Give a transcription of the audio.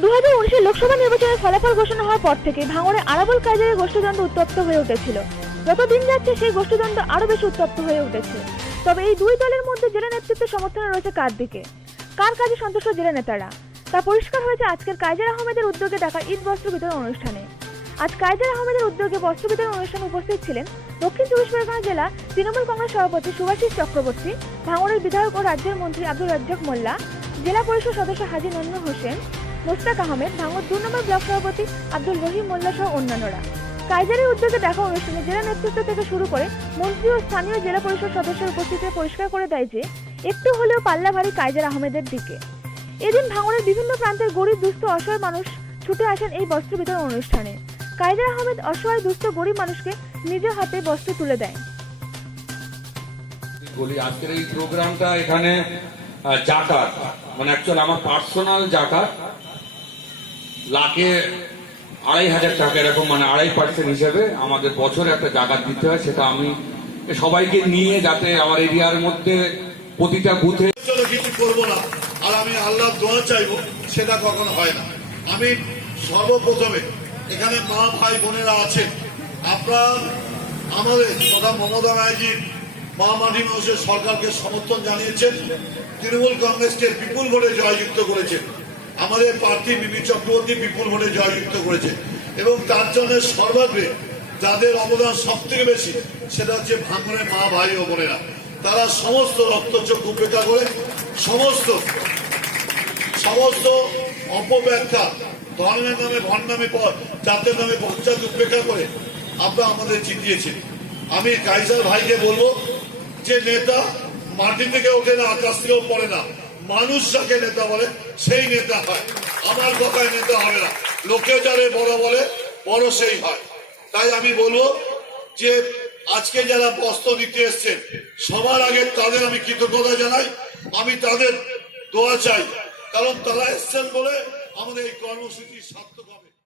দু হাজার লোকসভা নির্বাচনের ফলাফল ঘোষণা হওয়ার পর থেকে ভাঙড়ে আরাবল কাজের গোষ্ঠীদ্বন্দ্ব উত্তপ্ত হয়ে উঠেছিল। যত দিন যাচ্ছে, সেই গোষ্ঠীদ্বন্দ্ব আরও বেশি উত্তপ্ত হয়ে উঠেছে। তবে এই দুই দলের মধ্যে জেলা নেতৃত্বের সমর্থনে রয়েছে কার দিকে? কার কাজে সন্তুষ্ট জেলা নেতারা? তা পরিষ্কার হয়েছে আজকের কাইজার আহমেদের উদ্যোগে ডাকা ঈদ বস্ত্র বিতরণ অনুষ্ঠানে। আজ কাইজার আহমেদের উদ্যোগে বস্ত্র বিতরণ অনুষ্ঠানে উপস্থিত ছিলেন দক্ষিণ চব্বিশ পরগনা জেলা তৃণমূল কংগ্রেস সভাপতি সুভাষিস চক্রবর্তী, ভাঙড়ের বিধায়ক ও রাজ্যের মন্ত্রী আব্দুল রাজ্জাক মোল্লা, জেলা পরিষদ সদস্য হাজি নন্নু হোসেন মোস্তাক আহমেদ, ভাঙড় দু নম্বর ব্লক সভাপতি আব্দুল রহিম মোল্লা সহ অন্যান্যরা। কাইজারের উদ্যোগে দেখা অনুষ্ঠানে জেলা নেতৃত্ব থেকে শুরু করে মন্ত্রী ও স্থানীয় জেলা পরিষদ সদস্যের উপস্থিতিতে পরিষ্কার করে দেয় যে, একটু হলেও পাল্লা ভারী কাইজার আহমেদের দিকে। এদিন ভাঙড়ের বিভিন্ন প্রান্তের গরিব, দুস্থ, অসহায় মানুষ ছুটে আসেন এই বস্ত্র বিতরণ অনুষ্ঠানে। কাইজার আহমেদ অসহায়, দুস্থ, গরিব মানুষকে নিজের হাতে বস্ত্র তুলে দেয় বলি, আজকের এই প্রোগ্রামটা এখানে জাকাত মানে অ্যাকচুয়াল আমার পার্সোনাল জাকাত লাখে আড়াই হাজার টাকা এরকম মানে আড়াই পার্সেন্ট হিসেবে আমাদের বছরে একটা জাকাত দিতে হয়, সেটা আমি সবাইকে নিয়ে যাতে আমার এরিয়ার মধ্যে প্রতিটা বুথে কিছু করব না। আর আমি আল্লাহ দোয়া চাইব, সেটা কখনো হয় না। আমি সর্বপ্রথমে এখানে মা, ভাই, বোনেরা আছেন। আপনারা আমাদের তথা মমতা ব্যানার্জির মা, মাটি মানুষের সরকারকে সমর্থন জানিয়েছেন। তৃণমূল কংগ্রেসকে বিপুল ভোটে জয়যুক্ত করেছেন। আমাদের প্রার্থী বিবি চক্রবর্তী বিপুল ভোটে জয়যুক্ত করেছে। এবং তার জন্য সর্বাগ্রে যাদের অবদান সব থেকে বেশি, সেটা হচ্ছে ভাঙনের মা ভাই ও বোনেরা। তারা সমস্ত রক্তচক্ষু উপেক্ষা করে সমস্ত সমস্ত অপব্যাখ্যা ধর্মের নামে ভণ্ডামে প- জাতের নামে পঞ্চায়েত উপেক্ষা করে আপনারা আমাদের জিতিয়েছেন আমি কাইসার ভাইকে বলব, যে নেতা মাটি থেকে ওঠে না আকাশ থেকেও পড়ে না। মানুষ যাকে নেতা বলে, সেই নেতা হয়। আমার কথায় নেতা হবে না। লোকে যারে বড় বলে, বড় সেই হয়। তাই আমি বলব যে, আজকে যারা বস্ত্র দিতে এসছেন, সবার আগে তাদের আমি কৃতজ্ঞতা জানাই। আমি তাদের দোয়া চাই। কারণ তারা এসছেন বলে আমাদের এই কর্মসূচি সার্থক হবে।